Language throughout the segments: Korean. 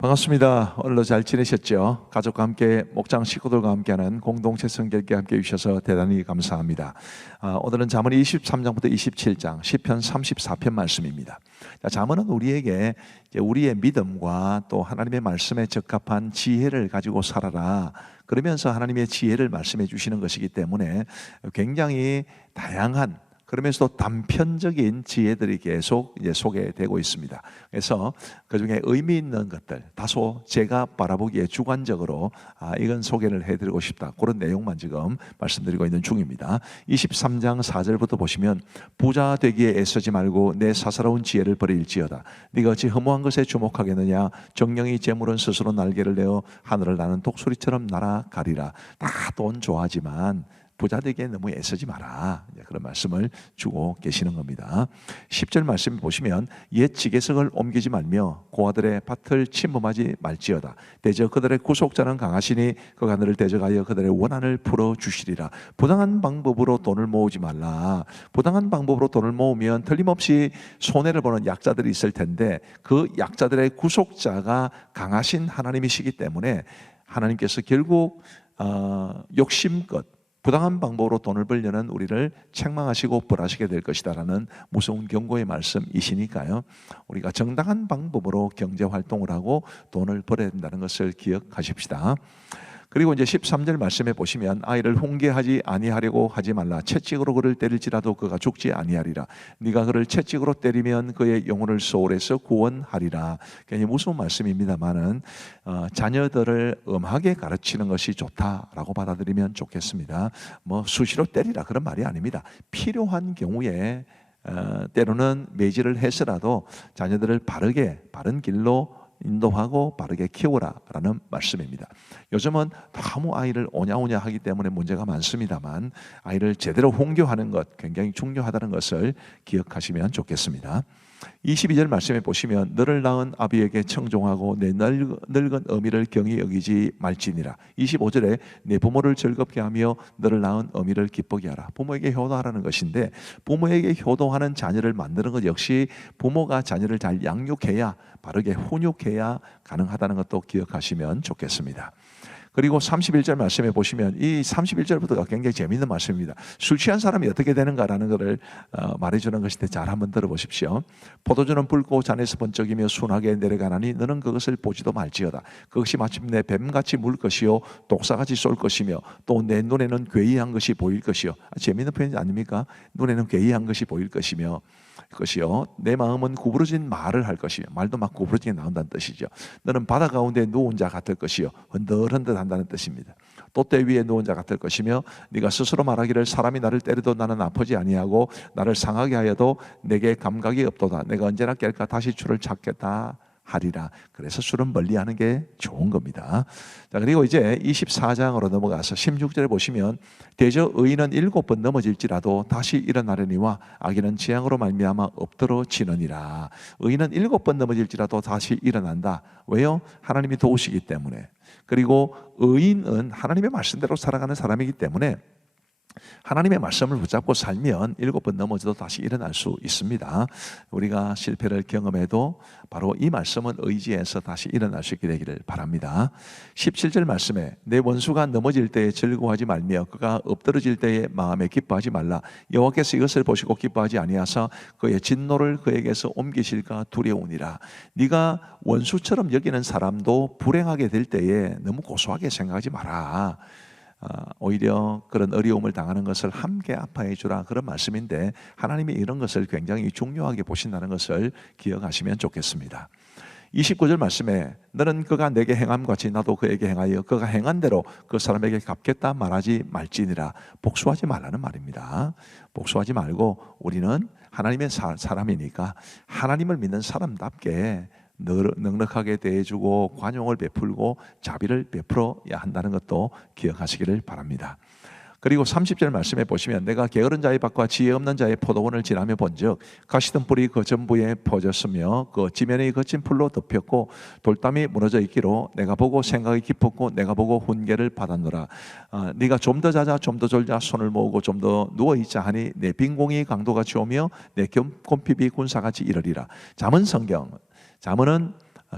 반갑습니다. 오늘도 잘 지내셨죠? 가족과 함께 목장 식구들과 함께하는 공동체 성결기 함께 해주셔서 대단히 감사합니다. 오늘은 잠언 23장부터 27장 시편 34편 말씀입니다. 잠언은 우리에게 우리의 믿음과 또 하나님의 말씀에 적합한 지혜를 가지고 살아라, 그러면서 하나님의 지혜를 말씀해 주시는 것이기 때문에 굉장히 다양한, 그러면서도 단편적인 지혜들이 계속 소개되고 있습니다. 그래서 그 중에 의미 있는 것들, 다소 제가 바라보기에 주관적으로 이건 소개를 해드리고 싶다, 그런 내용만 지금 말씀드리고 있는 중입니다. 23장 4절부터 보시면, 부자 되기에 애쓰지 말고 내 사사로운 지혜를 버릴지어다. 네가 어찌 허무한 것에 주목하겠느냐. 정령이 재물은 스스로 날개를 내어 하늘을 나는 독수리처럼 날아가리라. 다 돈 좋아하지만 부자 되기에 너무 애쓰지 마라, 그런 말씀을 주고 계시는 겁니다. 10절 말씀 보시면, 옛 지게석을 옮기지 말며 고아들의 밭을 침범하지 말지어다. 대저 그들의 구속자는 강하시니 그가 너를 대적하여 그들의 원한을 풀어주시리라. 부당한 방법으로 돈을 모으지 말라. 부당한 방법으로 돈을 모으면 틀림없이 손해를 보는 약자들이 있을 텐데, 그 약자들의 구속자가 강하신 하나님이시기 때문에 하나님께서 결국 욕심껏 부당한 방법으로 돈을 벌려는 우리를 책망하시고 벌하시게 될 것이다 라는 무서운 경고의 말씀이시니까요, 우리가 정당한 방법으로 경제활동을 하고 돈을 벌어야 된다는 것을 기억하십시다. 그리고 이제 13절 말씀에 보시면, 아이를 훈계하지 아니하려고 하지 말라. 채찍으로 그를 때릴지라도 그가 죽지 아니하리라. 네가 그를 채찍으로 때리면 그의 영혼을 소홀해서 구원하리라. 굉장히 무서운 말씀입니다만은 자녀들을 엄하게 가르치는 것이 좋다라고 받아들이면 좋겠습니다. 뭐 수시로 때리라 그런 말이 아닙니다. 필요한 경우에 때로는 매질을 해서라도 자녀들을 바른 길로 인도하고 바르게 키워라 라는 말씀입니다. 요즘은 너무 아이를 오냐오냐 하기 때문에 문제가 많습니다만, 아이를 제대로 홍교하는 것 굉장히 중요하다는 것을 기억하시면 좋겠습니다. 22절 말씀에 보시면, 너를 낳은 아비에게 청종하고 내 늙은 어미를 경히 여기지 말지니라. 25절에 내 부모를 즐겁게 하며 너를 낳은 어미를 기쁘게 하라. 부모에게 효도하라는 것인데, 부모에게 효도하는 자녀를 만드는 것 역시 부모가 자녀를 잘 양육해야, 바르게 훈육해야 가능하다는 것도 기억하시면 좋겠습니다. 그리고 31절 말씀에 보시면, 이 31절부터가 굉장히 재미있는 말씀입니다. 술 취한 사람이 어떻게 되는가라는 것을 말해주는 것인데, 잘 한번 들어보십시오. 포도주는 붉고 잔에서 번쩍이며 순하게 내려가나니 너는 그것을 보지도 말지어다. 그것이 마침내 뱀같이 물 것이요 독사같이 쏠 것이며 또 내 눈에는 괴이한 것이 보일 것이요. 재미있는 표현이 아닙니까? 눈에는 괴이한 것이 보일 것이며 내 마음은 구부러진 말을 할 것이요. 말도 막 구부러지게 나온다는 뜻이죠. 너는 바다 가운데 누운 자 같을 것이요 흔들흔들 한다는 뜻입니다. 돛대 위에 누운 자 같을 것이며, 네가 스스로 말하기를 사람이 나를 때려도 나는 아프지 아니하고 나를 상하게 하여도 내게 감각이 없도다. 내가 언제나 깰까 다시 주를 찾겠다 하리라. 그래서 술은 멀리하는 게 좋은 겁니다. 자, 그리고 이제 24장으로 넘어가서 16절에 보시면, 대저 의인은 7번 넘어질지라도 다시 일어나려니와 악인은 재앙으로 말미암아 엎드러지느니라. 의인은 7번 넘어질지라도 다시 일어난다. 왜요? 하나님이 도우시기 때문에. 그리고 의인은 하나님의 말씀대로 살아가는 사람이기 때문에 하나님의 말씀을 붙잡고 살면 7번 넘어져도 다시 일어날 수 있습니다. 우리가 실패를 경험해도 바로 이 말씀은 의지해서 다시 일어날 수 있게 되기를 바랍니다. 17절 말씀에, 내 원수가 넘어질 때에 즐거워하지 말며 그가 엎드러질 때에 마음에 기뻐하지 말라. 여호와께서 이것을 보시고 기뻐하지 아니하사 그의 진노를 그에게서 옮기실까 두려우니라. 네가 원수처럼 여기는 사람도 불행하게 될 때에 너무 고소하게 생각하지 마라. 오히려 그런 어려움을 당하는 것을 함께 아파해 주라, 그런 말씀인데, 하나님이 이런 것을 굉장히 중요하게 보신다는 것을 기억하시면 좋겠습니다. 29절 말씀에, 너는 그가 내게 행함 같이 나도 그에게 행하여 그가 행한 대로 그 사람에게 갚겠다 말하지 말지니라. 복수하지 말라는 말입니다. 복수하지 말고, 우리는 하나님의 사람이니까 하나님을 믿는 사람답게 넉넉하게 대해주고 관용을 베풀고 자비를 베풀어야 한다는 것도 기억하시기를 바랍니다. 그리고 30절 말씀에 보시면, 내가 게으른 자의 밭과 지혜 없는 자의 포도원을 지나며 본즉 가시던 뿔이 그 전부에 퍼졌으며 그 지면이 거친 풀로 덮였고 돌담이 무너져 있기로 내가 보고 생각이 깊었고 내가 보고 훈계를 받았노라. 네가 좀 더 자자 좀 더 졸자 손을 모으고 좀 더 누워있자 하니 내 빈공이 강도같이 오며 내 곰핍이 군사같이 이르리라. 잠언은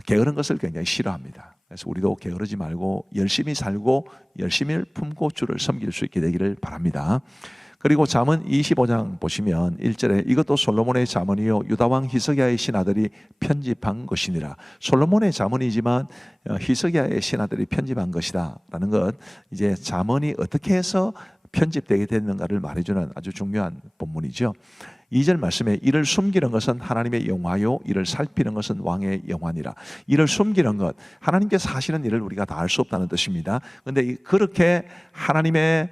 게으른 것을 굉장히 싫어합니다. 그래서 우리도 게으르지 말고 열심히 살고 열심히 품고 주를 섬길 수 있게 되기를 바랍니다. 그리고 잠언 25장 보시면 1절에 이것도 솔로몬의 잠언이요 유다왕 히스기야의 신하들이 편집한 것이니라. 솔로몬의 잠언이지만 히스기야의 신하들이 편집한 것이다 라는 것, 이제 잠언이 어떻게 해서 편집되게 됐는가를 말해주는 아주 중요한 본문이죠. 2절 말씀에 이를 숨기는 것은 하나님의 영화요 이를 살피는 것은 왕의 영화니라. 이를 숨기는 것, 하나님께서 하시는 일을 우리가 다 알 수 없다는 뜻입니다. 그런데 그렇게 하나님의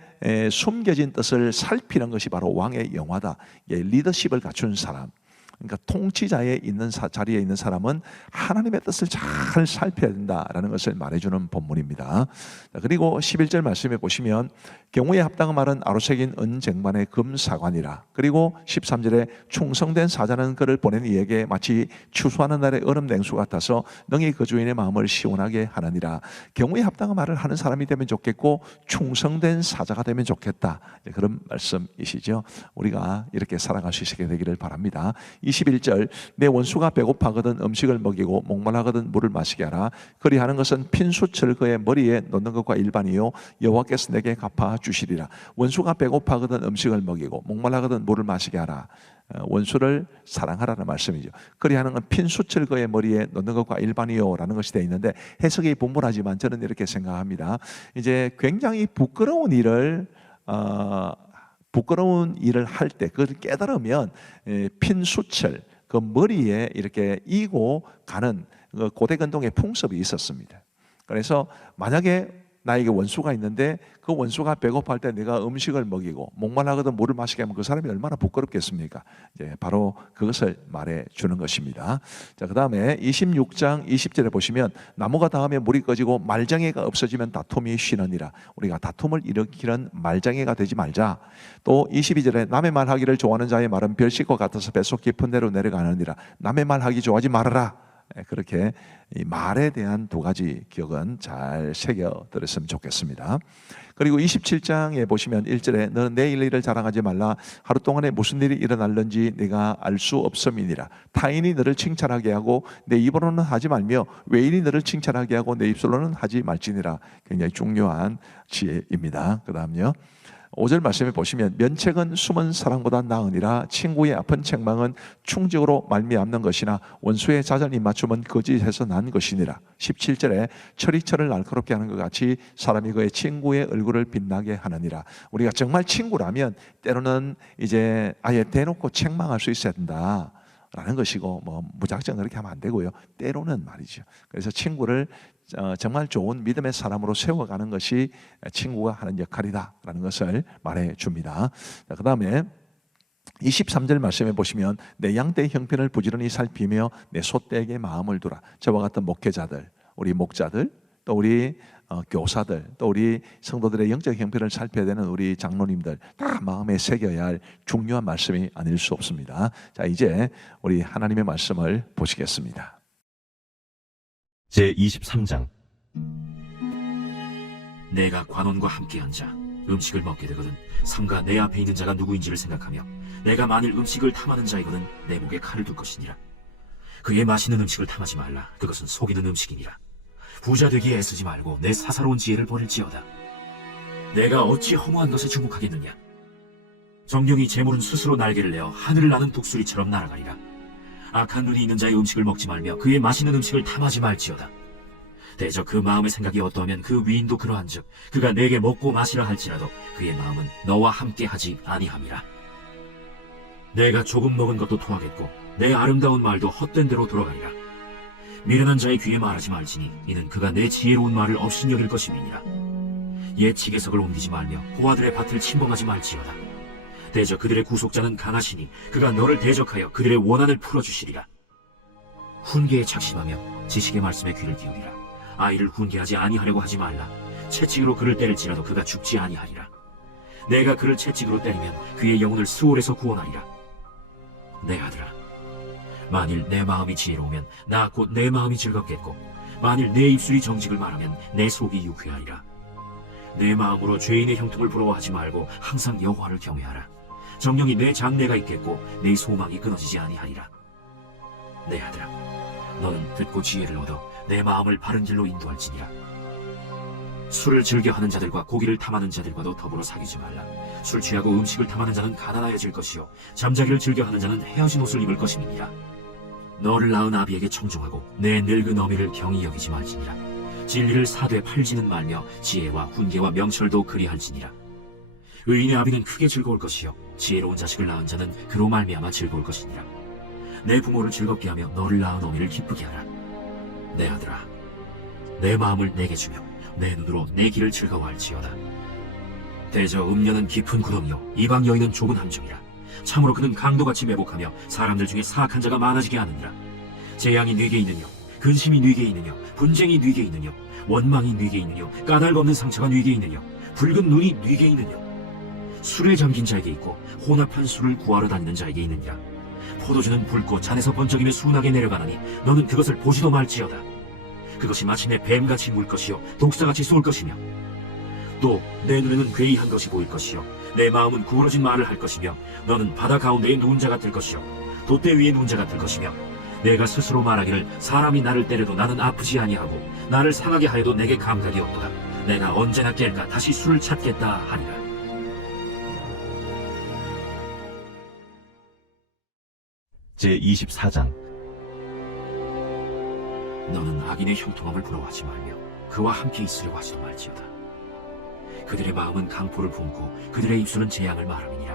숨겨진 뜻을 살피는 것이 바로 왕의 영화다. 리더십을 갖춘 사람, 그러니까 통치자에 있는 자리에 있는 사람은 하나님의 뜻을 잘 살펴야 된다라는 것을 말해주는 본문입니다. 그리고 11절 말씀에 보시면 경우에 합당한 말은 아로새긴 은쟁반의 금사관이라. 그리고 13절에 충성된 사자는 그를 보낸 이에게 마치 추수하는 날의 얼음 냉수 같아서 능히 그 주인의 마음을 시원하게 하느니라. 경우에 합당한 말을 하는 사람이 되면 좋겠고 충성된 사자가 되면 좋겠다, 그런 말씀이시죠. 우리가 이렇게 살아갈 수 있게 되기를 바랍니다. 21절 내 원수가 배고파거든 음식을 먹이고 목말라거든 물을 마시게 하라. 그리하는 것은 핀수철 그의 머리에 놓는 것과 일반이요 여호와께서 내게 갚아 주시리라. 원수가 배고파거든 음식을 먹이고 목말라거든 물을 마시게 하라. 원수를 사랑하라는 말씀이죠. 그리하는 건 핀수철 그의 머리에 놓는 것과 일반이요 라는 것이 되어 있는데 해석이 분분하지만 저는 이렇게 생각합니다. 이제 굉장히 부끄러운 일을 할 때 그걸 깨달으면 핀수철 그 머리에 이렇게 이고 가는 그 고대 근동의 풍습이 있었습니다. 그래서 만약에 나에게 원수가 있는데 그 원수가 배고파할 때 내가 음식을 먹이고 목말라거든 물을 마시게 하면 그 사람이 얼마나 부끄럽겠습니까? 이제 바로 그것을 말해 주는 것입니다. 자, 그 다음에 26장 20절에 보시면 나무가 닿으면 물이 꺼지고 말장애가 없어지면 다툼이 쉬느니라. 우리가 다툼을 일으키는 말장애가 되지 말자. 또 22절에 남의 말하기를 좋아하는 자의 말은 별식과 같아서 뱃속 깊은 데로 내려가느니라. 남의 말하기 좋아하지 말아라. 그렇게 이 말에 대한 두 가지 기억은 잘 새겨 들었으면 좋겠습니다. 그리고 27장에 보시면 1절에 너는 내 일을 자랑하지 말라. 하루 동안에 무슨 일이 일어날는지 네가 알 수 없음이니라. 타인이 너를 칭찬하게 하고 내 입으로는 하지 말며 외인이 너를 칭찬하게 하고 내 입술로는 하지 말지니라. 굉장히 중요한 지혜입니다. 그 다음요 5절 말씀에 보시면 면책은 숨은 사랑보다 나으니라. 친구의 아픈 책망은 충직으로 말미암는 것이나 원수의 잦은 입맞춤은 거짓에서 난 것이니라. 17절에 철이 철을 날카롭게 하는 것 같이 사람이 그의 친구의 얼굴을 빛나게 하느니라. 우리가 정말 친구라면 때로는 이제 아예 대놓고 책망할 수 있어야 된다 라는 것이고, 뭐 무작정 그렇게 하면 안 되고요. 때로는 말이죠. 그래서 친구를 정말 좋은 믿음의 사람으로 세워가는 것이 친구가 하는 역할이다라는 것을 말해 줍니다. 그 다음에 23절 말씀에 보시면 내 양떼의 형편을 부지런히 살피며 내 소떼에게 마음을 두라. 저와 같은 목회자들, 우리 목자들, 또 우리 교사들, 또 우리 성도들의 영적 형편을 살펴야 되는 우리 장로님들 다 마음에 새겨야 할 중요한 말씀이 아닐 수 없습니다. 자, 이제 우리 하나님의 말씀을 보시겠습니다. 제23장 내가 관원과 함께 앉아 음식을 먹게 되거든 삼가 내 앞에 있는 자가 누구인지를 생각하며 내가 만일 음식을 탐하는 자이거든 내 목에 칼을 둘 것이니라. 그의 맛있는 음식을 탐하지 말라. 그것은 속이는 음식이니라. 부자 되기에 애쓰지 말고 내 사사로운 지혜를 버릴지어다. 내가 어찌 허무한 것에 주목하겠느냐. 정령이 재물은 스스로 날개를 내어 하늘을 나는 독수리처럼 날아가리라. 악한 눈이 있는 자의 음식을 먹지 말며 그의 맛있는 음식을 탐하지 말지어다. 대저 그 마음의 생각이 어떠하면 그 위인도 그러한즉 그가 내게 먹고 마시라 할지라도 그의 마음은 너와 함께 하지 아니함이라. 내가 조금 먹은 것도 토하겠고 내 아름다운 말도 헛된 대로 돌아가리라. 미련한 자의 귀에 말하지 말지니 이는 그가 내 지혜로운 말을 업신여길 것임이니라. 옛 지게석을 옮기지 말며 고아들의 밭을 침범하지 말지어다. 대저 그들의 구속자는 강하시니 그가 너를 대적하여 그들의 원한을 풀어주시리라. 훈계에 착심하며 지식의 말씀에 귀를 기울이라. 아이를 훈계하지 아니하려고 하지 말라. 채찍으로 그를 때릴지라도 그가 죽지 아니하리라. 내가 그를 채찍으로 때리면 그의 영혼을 스올에서 구원하리라. 내 아들아, 만일 내 마음이 지혜로우면 나 곧 내 마음이 즐겁겠고 만일 내 입술이 정직을 말하면 내 속이 유쾌하리라. 내 마음으로 죄인의 형통을 부러워하지 말고 항상 여호와를 경외하라. 정령이 내 장래가 있겠고 내 소망이 끊어지지 아니하리라. 내 아들아, 너는 듣고 지혜를 얻어 내 마음을 바른 길로 인도할지니라. 술을 즐겨 하는 자들과 고기를 탐하는 자들과도 더불어 사귀지 말라. 술 취하고 음식을 탐하는 자는 가난하여질 것이요 잠자기를 즐겨 하는 자는 헤어진 옷을 입을 것임이니라. 너를 낳은 아비에게 청종하고 내 늙은 어미를 경히 여기지 말지니라. 진리를 사되 팔지는 말며 지혜와 훈계와 명철도 그리할지니라. 의인의 아비는 크게 즐거울 것이요 지혜로운 자식을 낳은 자는 그로 말미암아 즐거울 것이니라. 내 부모를 즐겁게 하며 너를 낳은 어미를 기쁘게 하라. 내 아들아, 내 마음을 내게 주며 내 눈으로 내 길을 즐거워할지어다. 대저 음녀는 깊은 구덩이요 이방 여인은 좁은 함정이라. 참으로 그는 강도같이 매복하며 사람들 중에 사악한 자가 많아지게 하느니라. 재앙이 네게 있느뇨, 근심이 네게 있느뇨, 분쟁이 네게 있느뇨, 원망이 네게 있느뇨, 까닭 없는 상처가 네게 있느뇨, 붉은 눈이 네게 있느뇨. 술에 잠긴 자에게 있고 혼합한 술을 구하러 다니는 자에게 있느니라. 포도주는 붉고 잔에서 번쩍이며 순하게 내려가느니 너는 그것을 보지도 말지어다. 그것이 마치 내 뱀같이 물 것이요 독사같이 쏠 것이며 또 내 눈에는 괴이한 것이 보일 것이요 내 마음은 구부러진 말을 할 것이며 너는 바다 가운데에 누운 자 같을 것이요 돛대 위에 누운 자 같을 것이며 내가 스스로 말하기를 사람이 나를 때려도 나는 아프지 아니하고 나를 상하게 하여도 내게 감각이 없도다. 내가 언제나 깰까 다시 술을 찾겠다 하니라. 제24장. 너는 악인의 형통함을 부러워하지 말며 그와 함께 있으려고 하지도 말지어다. 그들의 마음은 강포를 품고 그들의 입술은 재앙을 말함이니라.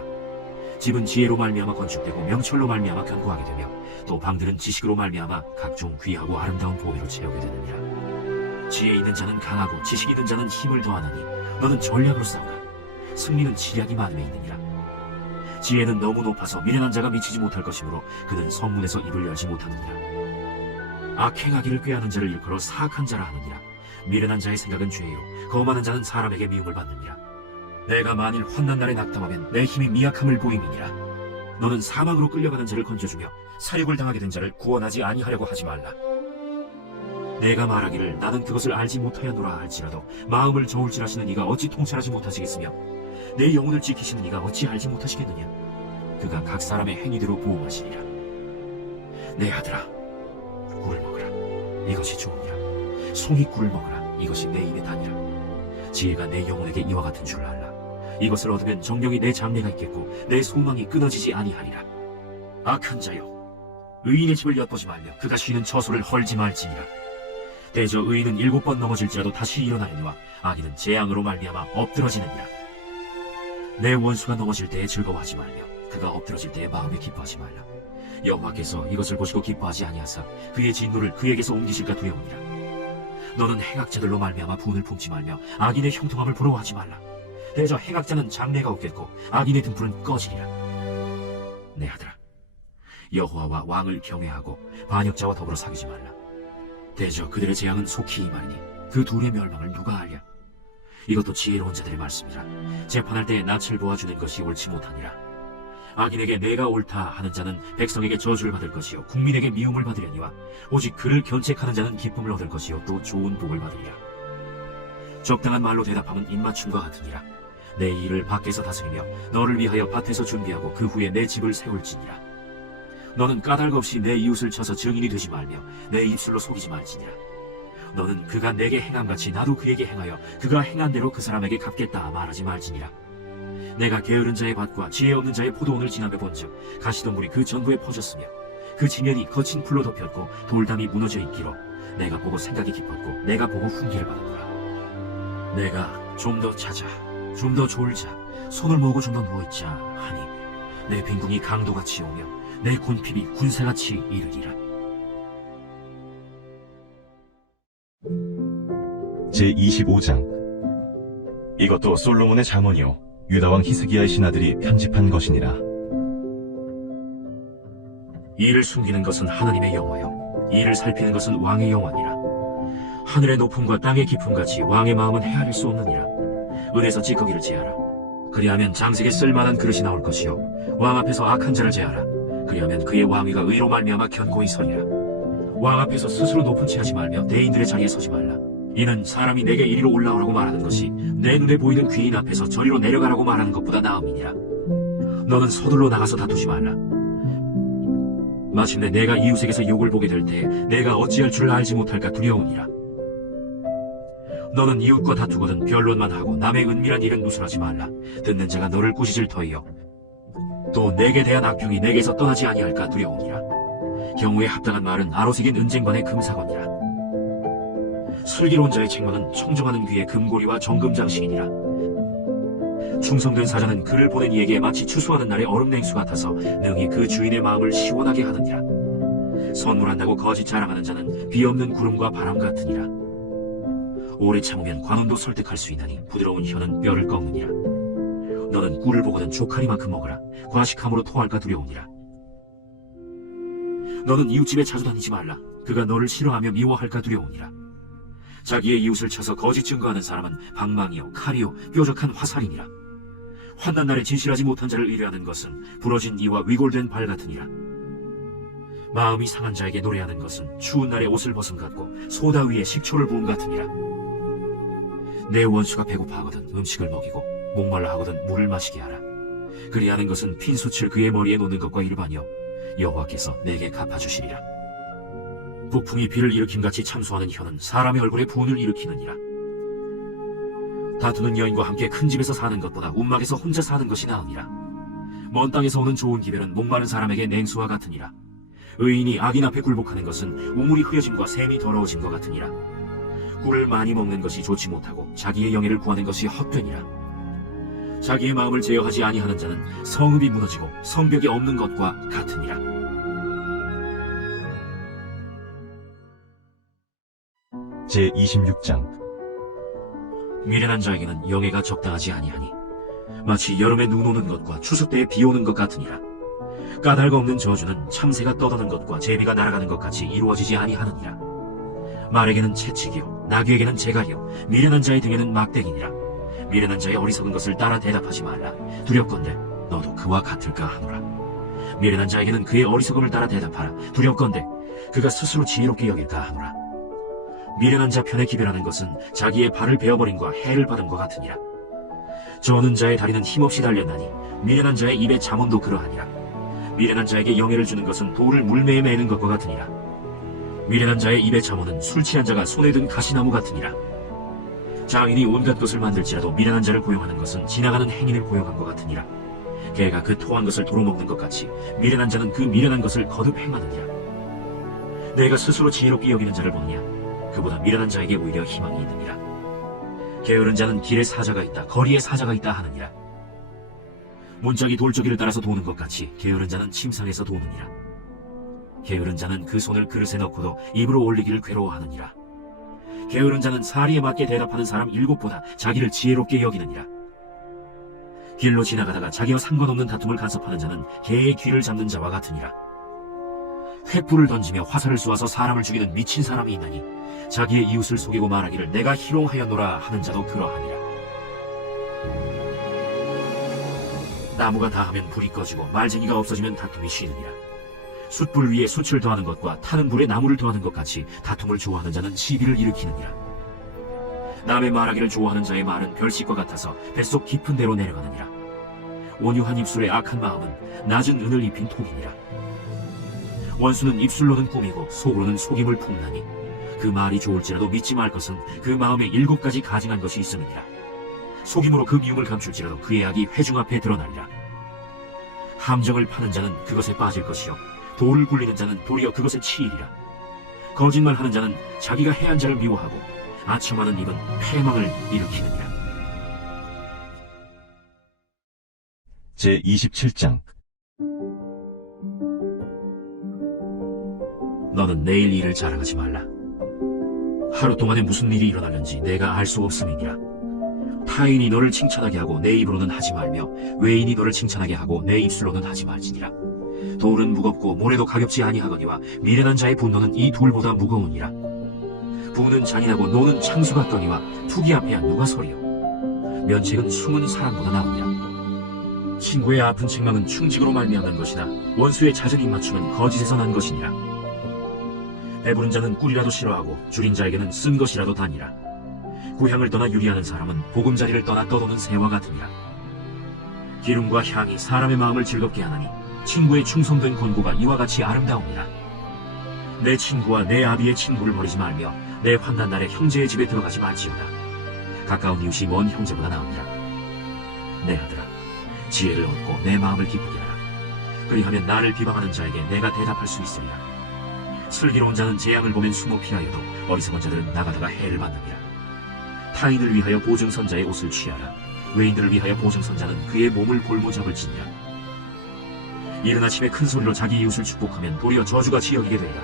집은 지혜로 말미암아 건축되고 명철로 말미암아 견고하게 되며 또 방들은 지식으로 말미암아 각종 귀하고 아름다운 보배로 채우게 되느니라. 지혜 있는 자는 강하고 지식 있는 자는 힘을 더하나니 너는 전략으로 싸우라. 승리는 지략이 많음에 있느니라. 지혜는 너무 높아서 미련한 자가 미치지 못할 것이므로 그는 성문에서 입을 열지 못하느니라. 악행하기를 꾀하는 자를 일컬어 사악한 자라 하느니라. 미련한 자의 생각은 죄요 거만한 자는 사람에게 미움을 받느니라. 내가 만일 환난 날에 낙담하면 내 힘이 미약함을 보임이니라. 너는 사망으로 끌려가는 자를 건져주며 사륙을 당하게 된 자를 구원하지 아니하려고 하지 말라. 내가 말하기를 나는 그것을 알지 못하였노라 할지라도 마음을 저울질하시는 이가 어찌 통찰하지 못하시겠으며 내 영혼을 지키시는 이가 어찌 알지 못하시겠느냐. 그가 각 사람의 행위대로 보응하시리라. 내 아들아, 꿀을 먹으라. 이것이 좋으니라. 송이 꿀을 먹으라. 이것이 내 입에 다니라. 지혜가 내 영혼에게 이와 같은 줄 알라. 이것을 얻으면 정령이 내 장래가 있겠고 내 소망이 끊어지지 아니하리라. 악한 자여, 의인의 집을 엿보지 말며 그가 쉬는 처소를 헐지 말지니라. 대저 의인은 7번 넘어질지라도 다시 일어나려니와 악인은 재앙으로 말미암아 엎드러지느니라. 내 원수가 넘어질 때에 즐거워하지 말며 그가 엎드러질 때에 마음에 기뻐하지 말라. 여호와께서 이것을 보시고 기뻐하지 아니하사 그의 진노를 그에게서 옮기실까 두려우니라. 너는 행악자들로 말미암아 분을 품지 말며 악인의 형통함을 부러워하지 말라. 대저 행악자는 장래가 없겠고 악인의 등불은 꺼지리라. 내 아들아, 여호와와 왕을 경외하고 반역자와 더불어 사귀지 말라. 대저 그들의 재앙은 속히 임하리니 그 둘의 멸망을 누가 알랴. 이것도 지혜로운 자들의 말씀이라. 재판할 때에 낯을 보아주는 것이 옳지 못하니라. 악인에게 내가 옳다 하는 자는 백성에게 저주를 받을 것이요 국민에게 미움을 받으려니와 오직 그를 견책하는 자는 기쁨을 얻을 것이요 또 좋은 복을 받으리라. 적당한 말로 대답하면 입맞춤과 같으니라. 내 일을 밖에서 다스리며 너를 위하여 밭에서 준비하고 그 후에 내 집을 세울지니라. 너는 까닭 없이 내 이웃을 쳐서 증인이 되지 말며 내 입술로 속이지 말지니라. 너는 그가 내게 행함같이 나도 그에게 행하여 그가 행한 대로 그 사람에게 갚겠다 말하지 말지니라. 내가 게으른 자의 밭과 지혜 없는 자의 포도원을 지나며 본즉 가시덤불이 그 전부에 퍼졌으며 그 지면이 거친 풀로 덮였고 돌담이 무너져 있기로 내가 보고 생각이 깊었고 내가 보고 훈계를 받았노라. 내가 좀 더 자자, 좀 더 졸자, 손을 모으고 좀 더 누워있자 하니 내 빈궁이 강도같이 오며 내 곤핍이 군사같이 이르리라. 제25장. 이것도 솔로몬의 잠언이요 유다왕 히스기야의 신하들이 편집한 것이니라. 이를 숨기는 것은 하나님의 영화요 이를 살피는 것은 왕의 영화니라. 하늘의 높음과 땅의 깊음같이 왕의 마음은 헤아릴 수 없느니라. 은에서 찌꺼기를 제하라. 그리하면 장색에 쓸만한 그릇이 나올 것이요 왕 앞에서 악한 자를 제하라. 그리하면 그의 왕위가 의로 말미암아 견고히 서리라. 왕 앞에서 스스로 높은 채 하지 말며 대인들의 자리에 서지 말라. 이는 사람이 내게 이리로 올라오라고 말하는 것이 내 눈에 보이는 귀인 앞에서 저리로 내려가라고 말하는 것보다 나음이니라. 너는 서둘러 나가서 다투지 말라. 마침내 내가 이웃에게서 욕을 보게 될 때 내가 어찌할 줄 알지 못할까 두려우니라. 너는 이웃과 다투거든 변론만 하고 남의 은밀한 일은 누설하지 말라. 듣는 자가 너를 꾸짖을 터이요 또 내게 대한 악평이 내게서 떠나지 아니할까 두려우니라. 경우에 합당한 말은 아로새긴 은쟁반의 금사건이라. 슬기로운 자의 책망은 청정하는 귀의 금고리와 정금장식이니라. 충성된 사자는 그를 보낸 이에게 마치 추수하는 날의 얼음냉수 같아서 능히 그 주인의 마음을 시원하게 하느니라. 선물한다고 거짓 자랑하는 자는 비없는 구름과 바람 같으니라. 오래 참으면 관원도 설득할 수 있나니 부드러운 혀는 뼈를 꺾느니라. 너는 꿀을 보거든 조카리만큼 먹으라. 과식함으로 토할까 두려우니라. 너는 이웃집에 자주 다니지 말라. 그가 너를 싫어하며 미워할까 두려우니라. 자기의 이웃을 쳐서 거짓 증거하는 사람은 방망이요 칼이요 뾰족한 화살이니라. 환난 날에 진실하지 못한 자를 의뢰하는 것은 부러진 이와 위골된 발 같으니라. 마음이 상한 자에게 노래하는 것은 추운 날에 옷을 벗음 같고 소다 위에 식초를 부음 같으니라. 내 원수가 배고파하거든 음식을 먹이고 목말라 하거든 물을 마시게 하라. 그리하는 것은 핀솥을 그의 머리에 놓는 것과 일반이요 여호와께서 내게 갚아주시리라. 북풍이 비를 일으킴같이 참소하는 혀는 사람의 얼굴에 분을 일으키느니라. 다투는 여인과 함께 큰 집에서 사는 것보다 움막에서 혼자 사는 것이 나으니라. 먼 땅에서 오는 좋은 기별은 목마른 사람에게 냉수와 같으니라. 의인이 악인 앞에 굴복하는 것은 우물이 흐려짐과 샘이 더러워짐과 같으니라. 꿀을 많이 먹는 것이 좋지 못하고 자기의 영예를 구하는 것이 헛되니라. 자기의 마음을 제어하지 아니하는 자는 성읍이 무너지고 성벽이 없는 것과 같으니라. 제26장 미련한 자에게는 영예가 적당하지 아니하니 마치 여름에 눈 오는 것과 추수 때에 비 오는 것 같으니라. 까닭 없는 저주는 참새가 떠도는 것과 제비가 날아가는 것 같이 이루어지지 아니하느니라. 말에게는 채찍이요 나귀에게는 제갈이요 미련한 자의 등에는 막대기니라. 미련한 자의 어리석은 것을 따라 대답하지 말라. 두렵건대 너도 그와 같을까 하노라. 미련한 자에게는 그의 어리석음을 따라 대답하라. 두렵건대 그가 스스로 지혜롭게 여길까 하노라. 미련한 자 편에 기별하는 것은 자기의 발을 베어버림과 해를 받음과 같으니라. 저는 자의 다리는 힘없이 달렸나니 미련한 자의 입에 잠언도 그러하니라. 미련한 자에게 영예를 주는 것은 돌을 물매에 매는 것과 같으니라. 미련한 자의 입에 잠언은 술 취한 자가 손에 든 가시나무 같으니라. 장인이 온갖 것을 만들지라도 미련한 자를 고용하는 것은 지나가는 행인을 고용한 것 같으니라. 개가 그 토한 것을 도로 먹는 것 같이 미련한 자는 그 미련한 것을 거듭 행하느니라. 내가 스스로 지혜롭게 여기는 자를 보느냐 그보다 미련한 자에게 오히려 희망이 있느니라. 게으른 자는 길에 사자가 있다 거리에 사자가 있다 하느니라. 문짝이 돌저기를 따라서 도는 것 같이 게으른 자는 침상에서 도느니라. 게으른 자는 그 손을 그릇에 넣고도 입으로 올리기를 괴로워하느니라. 게으른 자는 사리에 맞게 대답하는 사람 7보다 자기를 지혜롭게 여기느니라. 길로 지나가다가 자기와 상관없는 다툼을 간섭하는 자는 개의 귀를 잡는 자와 같으니라. 횃불을 던지며 화살을 쏘아서 사람을 죽이는 미친 사람이 있나니 자기의 이웃을 속이고 말하기를 내가 희롱하였노라 하는 자도 그러하니라. 나무가 다하면 불이 꺼지고 말쟁이가 없어지면 다툼이 쉬느니라. 숯불 위에 숯을 더하는 것과 타는 불에 나무를 더하는 것 같이 다툼을 좋아하는 자는 시비를 일으키느니라. 남의 말하기를 좋아하는 자의 말은 별식과 같아서 뱃속 깊은 데로 내려가느니라. 온유한 입술의 악한 마음은 낮은 은을 입힌 톡이니라. 원수는 입술로는 꾸미고 속으로는 속임을 품나니 그 말이 좋을지라도 믿지 말 것은 그 마음에 7가지 가증한 것이 있음이니라. 속임으로 그 미움을 감출지라도 그의 악이 회중 앞에 드러나리라. 함정을 파는 자는 그것에 빠질 것이요 돌을 굴리는 자는 도리어 그것에 치이리라. 거짓말하는 자는 자기가 해한 자를 미워하고 아첨하는 입은 패망을 일으키느니라. 제27장 너는 내일 일을 자랑하지 말라. 하루 동안에 무슨 일이 일어나는지 내가 알 수 없음이니라. 타인이 너를 칭찬하게 하고 내 입으로는 하지 말며 외인이 너를 칭찬하게 하고 내 입술로는 하지 말지니라. 돌은 무겁고 모래도 가볍지 아니하거니와 미련한 자의 분노는 이 돌보다 무거우니라. 부는 잔인하고 노는 창수 같거니와 투기 앞에야 누가 서리요. 면책은 숨은 사람보다 나으니라. 친구의 아픈 책망은 충직으로 말미암는 것이나 원수의 잦은 입맞춤은 거짓에서 난 것이니라. 배부른 자는 꿀이라도 싫어하고 줄인 자에게는 쓴 것이라도 다니라. 고향을 떠나 유리하는 사람은 보금자리를 떠나 떠도는 새와 같으니라. 기름과 향이 사람의 마음을 즐겁게 하나니 친구의 충성된 권고가 이와 같이 아름다웁니다. 내 친구와 내 아비의 친구를 버리지 말며 내 환난 날에 형제의 집에 들어가지 말지어다. 가까운 이웃이 먼 형제보다 나으니라. 내 아들아, 지혜를 얻고 내 마음을 기쁘게 하라. 그리하면 나를 비방하는 자에게 내가 대답할 수 있으리라. 슬기로운 자는 재앙을 보면 숨어 피하여도 어리석은 자들은 나가다가 해를 받느니라. 타인을 위하여 보증선자의 옷을 취하라. 외인들을 위하여 보증선자는 그의 몸을 골모잡을지니라. 이른 아침에 큰 소리로 자기 이웃을 축복하면 도리어 저주같이 여기게 되리라.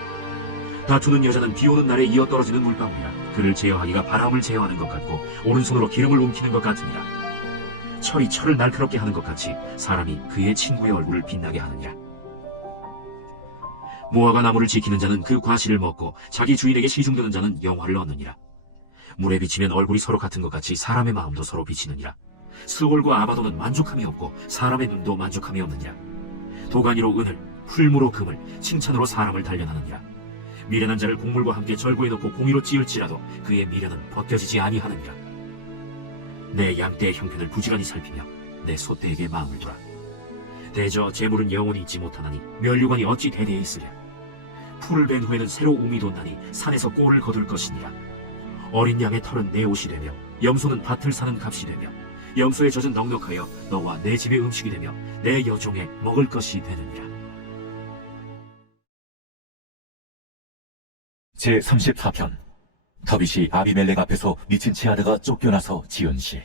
다투는 여자는 비 오는 날에 이어 떨어지는 물방울이라. 그를 제어하기가 바람을 제어하는 것 같고 오른손으로 기름을 움키는 것 같으니라. 철이 철을 날카롭게 하는 것 같이 사람이 그의 친구의 얼굴을 빛나게 하느니라. 무화과 나무를 지키는 자는 그 과실을 먹고 자기 주인에게 시중드는 자는 영화를 얻느니라. 물에 비치면 얼굴이 서로 같은 것 같이 사람의 마음도 서로 비치느니라. 스올과 아바도는 만족함이 없고 사람의 눈도 만족함이 없느니라. 도가니로 은을, 풀무로 금을, 칭찬으로 사람을 단련하느니라. 미련한 자를 곡물과 함께 절구해 놓고 공의로 찌을지라도 그의 미련은 벗겨지지 아니하느니라. 내 양떼의 형편을 부지런히 살피며 내 소떼에게 마음을 두라. 대저 재물은 영원히 있지 못하나니 면류관이 어찌 대대에 있으랴. 풀을 벤 후에는 새로 움이 돋나니 산에서 꼴을 거둘 것이니라. 어린 양의 털은 내 옷이 되며 염소는 밭을 사는 값이 되며 염소의 젖은 넉넉하여 너와 내 집의 음식이 되며 내 여종의 먹을 것이 되느니라. 제34편 다윗이 아비멜렉 앞에서 미친 치하다가 쫓겨나서 지은 시.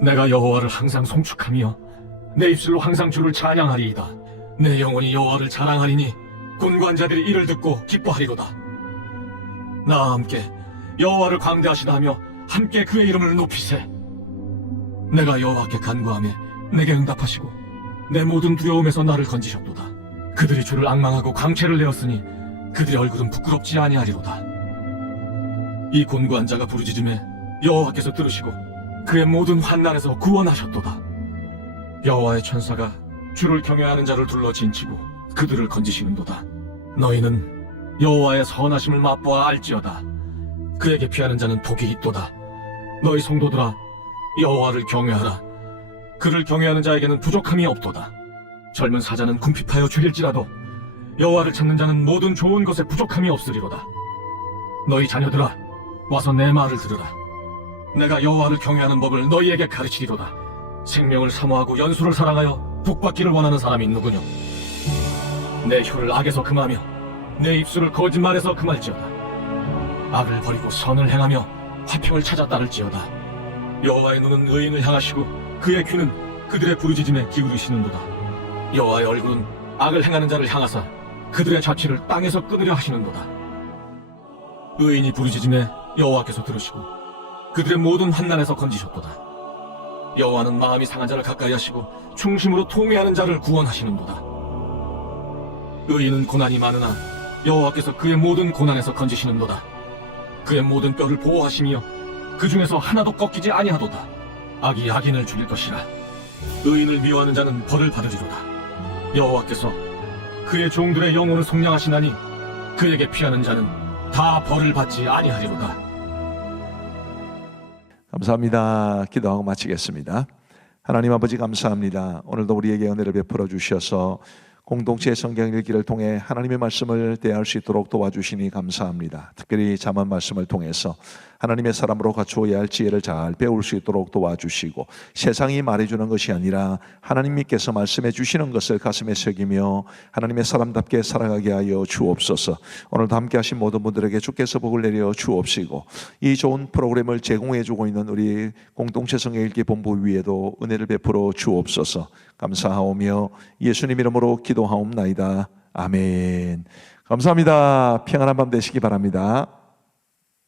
내가 여호와를 항상 송축하며 내 입술로 항상 주를 찬양하리이다. 내 영혼이 여호와를 자랑하리니 군관자들이 이를 듣고 기뻐하리로다. 나와 함께 여호와를 광대하시다 하며 함께 그의 이름을 높이세. 내가 여호와께 간구하며 내게 응답하시고 내 모든 두려움에서 나를 건지셨도다. 그들이 주를 앙망하고 광채를 내었으니 그들의 얼굴은 부끄럽지 아니하리로다. 이 곤고한 자가 부르짖음에 여호와께서 들으시고 그의 모든 환난에서 구원하셨도다. 여호와의 천사가 주를 경외하는 자를 둘러 진치고 그들을 건지시는도다. 너희는 여호와의 선하심을 맛보아 알지어다. 그에게 피하는 자는 복이 있도다. 너희 성도들아, 여호와를 경외하라. 그를 경외하는 자에게는 부족함이 없도다. 젊은 사자는 궁핍하여 줄일지라도 여호와를 찾는 자는 모든 좋은 것에 부족함이 없으리로다. 너희 자녀들아, 와서 내 말을 들으라. 내가 여호와를 경외하는 법을 너희에게 가르치리로다. 생명을 사모하고 연수를 사랑하여 복받기를 원하는 사람이 누구뇨? 내 혀를 악에서 금하며 내 입술을 거짓말에서 금할지어다. 악을 버리고 선을 행하며 화평을 찾아 따를지어다. 여호와의 눈은 의인을 향하시고 그의 귀는 그들의 부르짖음에 기울이시는도다. 여호와의 얼굴은 악을 행하는 자를 향하사 그들의 자취를 땅에서 끊으려 하시는도다. 의인이 부르짖음에 여호와께서 들으시고 그들의 모든 환난에서 건지셨도다. 여호와는 마음이 상한 자를 가까이 하시고 충심으로 통회하는 자를 구원하시는도다. 의인은 고난이 많으나 여호와께서 그의 모든 고난에서 건지시는도다. 그의 모든 뼈를 보호하시며 그 중에서 하나도 꺾이지 아니하도다. 악이 악인을 죽일 것이라. 의인을 미워하는 자는 벌을 받으리로다. 여호와께서 그의 종들의 영혼을 속량하시나니 그에게 피하는 자는 다 벌을 받지 아니하리로다. 감사합니다. 기도하고 마치겠습니다. 하나님 아버지 감사합니다. 오늘도 우리에게 은혜를 베풀어 주셔서 공동체 성경 읽기를 통해 하나님의 말씀을 대할 수 있도록 도와주시니 감사합니다. 특별히 잠언 말씀을 통해서 하나님의 사람으로 갖추어야 할 지혜를 잘 배울 수 있도록 도와주시고 세상이 말해주는 것이 아니라 하나님께서 말씀해 주시는 것을 가슴에 새기며 하나님의 사람답게 살아가게 하여 주옵소서. 오늘도 함께 하신 모든 분들에게 주께서 복을 내려 주옵시고 이 좋은 프로그램을 제공해 주고 있는 우리 공동체 성경 읽기 본부 위에도 은혜를 베풀어 주옵소서. 감사하오며 예수님 이름으로 기도하옵나이다. 아멘. 감사합니다. 평안한 밤 되시기 바랍니다.